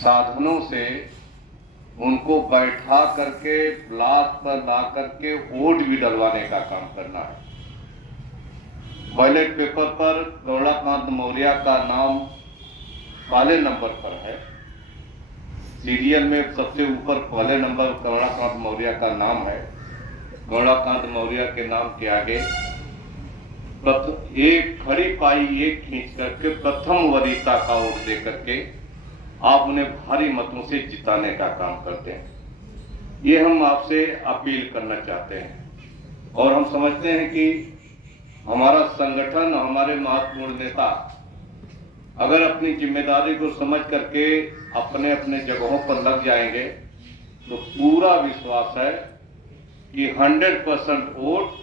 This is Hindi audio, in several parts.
साधनों से उनको बैठा करके ब्लाक पर ला करके वोट भी डलवाने का काम करना है। बैलेट पेपर पर गौड़ाकांत मौर्य का नाम पहले नंबर पर है। सीरियल में सबसे ऊपर पहले नंबर गौड़ाकांत मौर्य का नाम है। गौड़ाकांत मौर्य के नाम के आगे एक खड़ी पाई एक खींच करके प्रथम वरीयता का वोट दे करके आप उन्हें भारी मतों से जिताने का काम करते हैं। ये हम आपसे अपील करना चाहते हैं और हम समझते हैं कि हमारा संगठन, हमारे महत्वपूर्ण नेता अगर अपनी जिम्मेदारी को समझ करके अपने अपने जगहों पर लग जाएंगे तो पूरा विश्वास है कि 100% वोट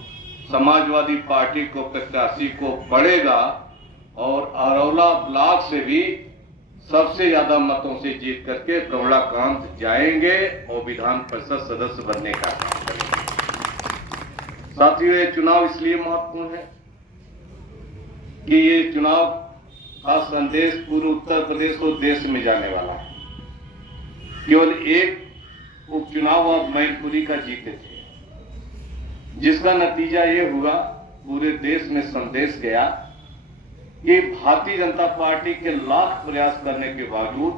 समाजवादी पार्टी को प्रत्याशी को पड़ेगा और अरौला ब्लॉक से भी सबसे ज्यादा मतों से जीत करके गौड़ाकांत जाएंगे और विधान परिषद सदस्य बनने का काम करेंगे। साथियों, ये चुनाव इसलिए महत्वपूर्ण है कि ये चुनाव का संदेश पूरे उत्तर प्रदेश और देश में जाने वाला है। केवल एक उपचुनाव आप मैनपुरी का जीते थे, जिसका नतीजा ये हुआ, पूरे देश में संदेश गया कि भारतीय जनता पार्टी के लाख प्रयास करने के बावजूद,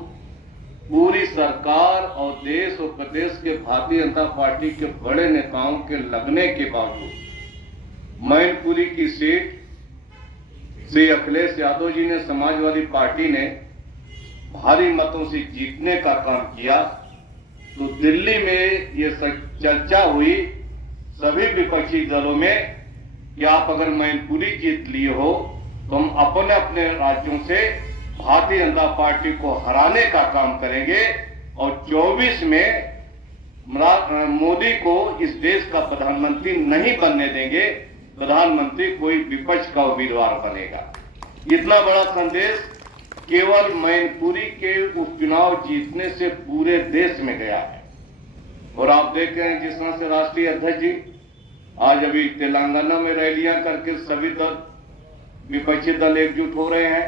पूरी सरकार और देश और प्रदेश के भारतीय जनता पार्टी के बड़े नेताओं के लगने के बावजूद मैनपुरी की सीट श्री अखिलेश यादव जी ने, समाजवादी पार्टी ने भारी मतों से जीतने का काम किया। तो दिल्ली में ये चर्चा हुई सभी विपक्षी दलों में कि आप अगर मैनपुरी जीत लिए हो तो हम अपने अपने राज्यों से भारतीय जनता पार्टी को हराने का काम करेंगे और 24 में मोदी को इस देश का प्रधानमंत्री नहीं बनने देंगे, प्रधानमंत्री कोई विपक्ष का उम्मीदवार बनेगा। इतना बड़ा संदेश केवल मैनपुरी के उपचुनाव जीतने से पूरे देश में गया है। और आप देख रहे हैं जिस तरह से राष्ट्रीय अध्यक्ष जी आज अभी तेलंगाना में रैलियां करके सभी दल, विपक्षी दल एकजुट हो रहे हैं।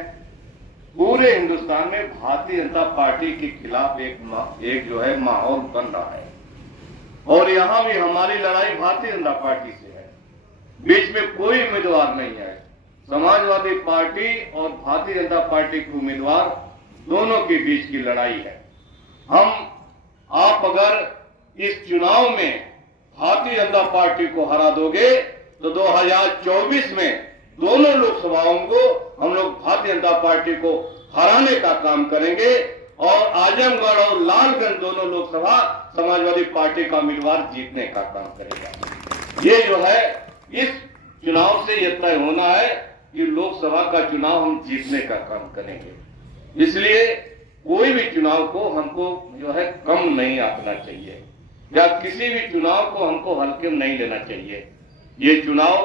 पूरे हिंदुस्तान में भारतीय जनता पार्टी के खिलाफ एक जो है माहौल बन रहा है और यहां भी हमारी लड़ाई भारतीय जनता पार्टी से है। बीच में कोई उम्मीदवार नहीं है। समाजवादी पार्टी और भारतीय जनता पार्टी के उम्मीदवार दोनों के बीच की लड़ाई है। आप अगर इस चुनाव में भारतीय जनता पार्टी को हरा दोगे तो 2024 में दोनों लोकसभाओं को हम लोग भारतीय जनता पार्टी को हराने का काम करेंगे और आजमगढ़ और लालगंज दोनों लोकसभा समाजवादी पार्टी का उम्मीदवार जीतने का काम करेगा। ये जो है इस चुनाव से यह तय होना है कि लोकसभा का चुनाव हम जीतने का काम करेंगे। इसलिए कोई भी चुनाव को हमको जो है कम नहीं आंकना चाहिए या किसी भी चुनाव को हमको हल्के में नहीं लेना चाहिए। ये चुनाव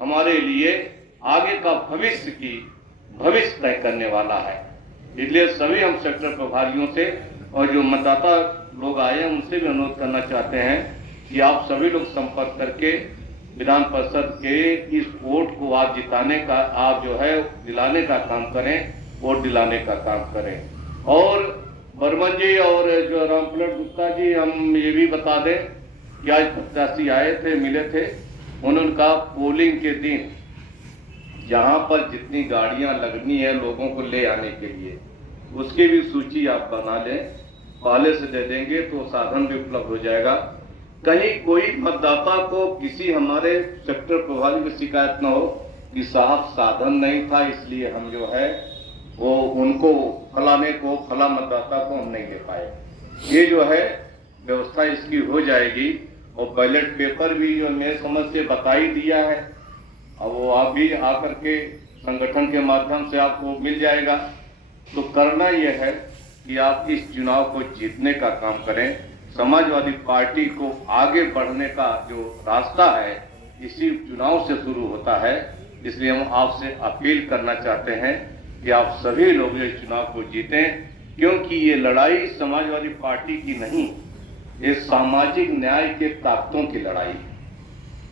हमारे लिए आगे का भविष्य तय करने वाला है। इसलिए सभी हम सेक्टर प्रभारियों से और जो मतदाता लोग आए हैं उनसे भी अनुरोध करना चाहते हैं कि आप सभी लोग संपर्क करके विधान परिषद के इस वोट को आप जिताने का, आप जो है दिलाने का काम करें, वोट दिलाने का काम करें। और बर्मन जी और जो रामपुलट गुप्ता जी, हम ये भी बता दें कि आज प्रत्याशी आए थे, मिले थे, उन्होंने कहा पोलिंग के दिन जहां पर जितनी गाड़ियां लगनी है लोगों को ले आने के लिए, उसकी भी सूची आप बना लें, पहले से दे देंगे तो साधन भी उपलब्ध हो जाएगा। कहीं कोई मतदाता को किसी हमारे सेक्टर प्रभारी की शिकायत न हो कि साहब साधन नहीं था इसलिए हम जो है वो उनको फला मतदाता को हम नहीं दे पाए। ये जो है व्यवस्था इसकी हो जाएगी और बैलेट पेपर भी जो मेरे समझ से बता ही दिया है, अब वो आप भी आकर के संगठन के माध्यम से आपको मिल जाएगा। तो करना यह है कि आप इस चुनाव को जीतने का काम करें। समाजवादी पार्टी को आगे बढ़ने का जो रास्ता है इसी चुनाव से शुरू होता है। इसलिए हम आपसे अपील करना चाहते हैं कि आप सभी लोग इस चुनाव को जीतें, क्योंकि ये लड़ाई समाजवादी पार्टी की नहीं, ये सामाजिक न्याय के ताकतों की लड़ाई है।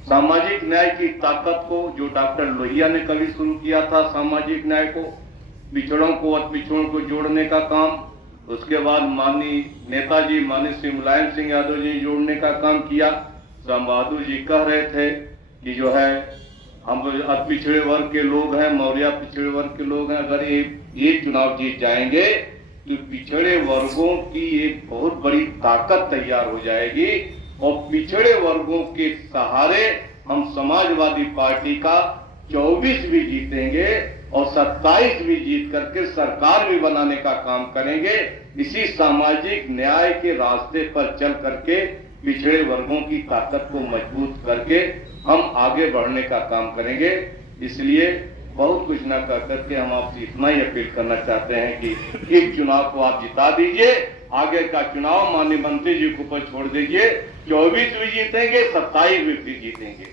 सामाजिक न्याय की ताकत को जो डॉक्टर लोहिया ने कभी शुरू किया था, सामाजिक न्याय को, पिछड़ों को और पिछड़ों को जोड़ने का काम, उसके बाद माननीय नेताजी माननीय श्री मुलायम सिंह यादव जी जोड़ने का काम किया। राम बहादुर जी कह रहे थे कि जो है हम पिछड़े वर्ग के लोग हैं, मौर्य पिछड़े वर्ग के लोग हैं, अगर ये चुनाव जीत जाएंगे तो पिछड़े वर्गों की एक बहुत बड़ी ताकत तैयार हो जाएगी और पिछड़े वर्गों के सहारे हम समाजवादी पार्टी का 24 भी जीतेंगे और 27 भी जीत करके सरकार भी बनाने का काम करेंगे। इसी सामाजिक न्याय के रास्ते पर चल करके पिछड़े वर्गों की ताकत को मजबूत करके हम आगे बढ़ने का काम करेंगे। इसलिए बहुत कुछ न कर करके हम आपसे इतना ही अपील करना चाहते हैं कि इस चुनाव को आप जिता दीजिए। आगे का चुनाव माननीय मंत्री जी के ऊपर छोड़ दीजिए। 24 भी जीतेंगे, 27 भी जीतेंगे।